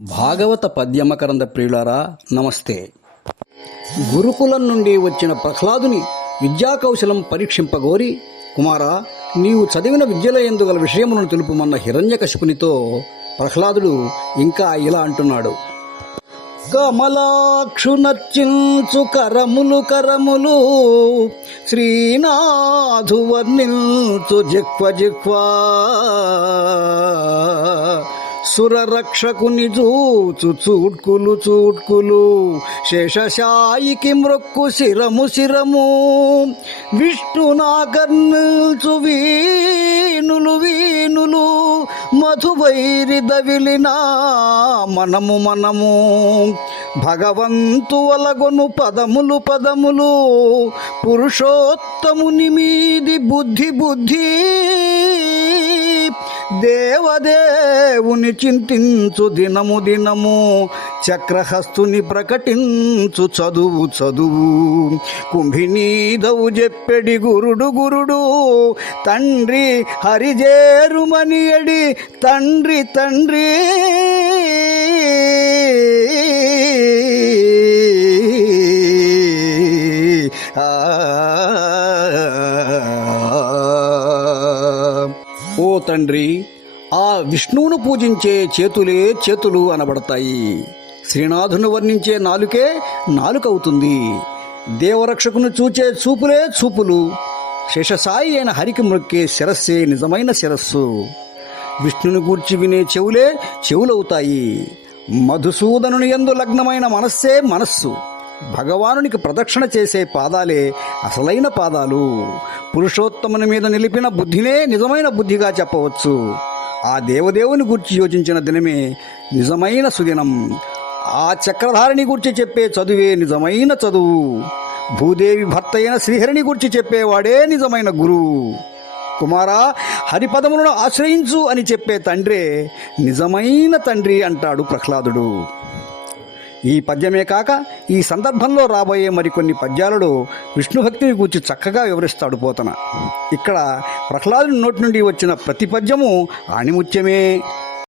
భాగవత పద్యమకరంద ప్రియులారా నమస్తే. గురుకులం నుండి వచ్చిన ప్రహ్లాదుని విద్యాకౌశలం పరీక్షింపగోరి, కుమారా, నీవు చదివిన విద్యల యందు గల విషయములను తెలుపుమన్న హిరణ్యకశిపునితో ప్రహ్లాదుడు ఇంకా ఇలా అంటున్నాడు. కమలాక్షు నర్చించు కరములు కరములు, శ్రీనాథు వర్ణించు జిహ్వ జిహ్వా, సురరక్షకుని జూచు చూడ్కులు చూడ్కులు, శేషశాయికి మ్రొక్కు శిరము శిరము, విష్ణునాకర్నిల్చు వీణులు వీణులు, మధువైరి దవిలినా మనము మనము, భగవంతు వలగొను పదములు పదములు, పురుషోత్తముని మీది బుద్ధి బుద్ధి, దేవదేవుని చింతించు దినము దినము, చక్రహస్తుని ప్రకటించు చదువు చదువు, కుంభినీదవు చెప్పెడి గురుడు గురుడు, తండ్రి హరిజేరుమని ఎడి తండ్రి తండ్రి, ఓ తండ్రి, ఆ విష్ణువును పూజించే చేతులే చేతులు అనబడతాయి. శ్రీనాథుని వర్ణించే నాలుకే నాలుకవుతుంది. దేవరక్షకును చూచే చూపులే చూపులు. శేషసాయి అయిన హరికి మ్రొక్కే శిరస్సే నిజమైన శిరస్సు. విష్ణుని గూర్చి వినే చెవులే చెవులవుతాయి. మధుసూదనుని యందు లగ్నమైన మనస్సే మనస్సు. భగవానునికి ప్రదక్షిణ చేసే పాదాలే అసలైన పాదాలు. పురుషోత్తముని మీద నిలిపిన బుద్ధినే నిజమైన బుద్ధిగా చెప్పవచ్చు. ఆ దేవదేవుని గూర్చి యోచించిన దినమే నిజమైన సుదినం. ఆ చక్రధారిని గూర్చి చెప్పే చదువే నిజమైన చదువు. భూదేవి భర్త అయిన శ్రీహరిని గూర్చి చెప్పేవాడే నిజమైన గురువు. కుమారా, హరిపదములను ఆశ్రయించు అని చెప్పే తండ్రే నిజమైన తండ్రి అంటాడు ప్రహ్లాదుడు. ఈ పద్యమే కాక ఈ సందర్భంలో రాబోయే మరికొన్ని పద్యాలలో విష్ణుభక్తిని గూర్చి చక్కగా వివరిస్తాడు పోతన. ఇక్కడ ప్రహ్లాదుని నోటి నుండి వచ్చిన ప్రతి పద్యము ఆణిముత్యమే.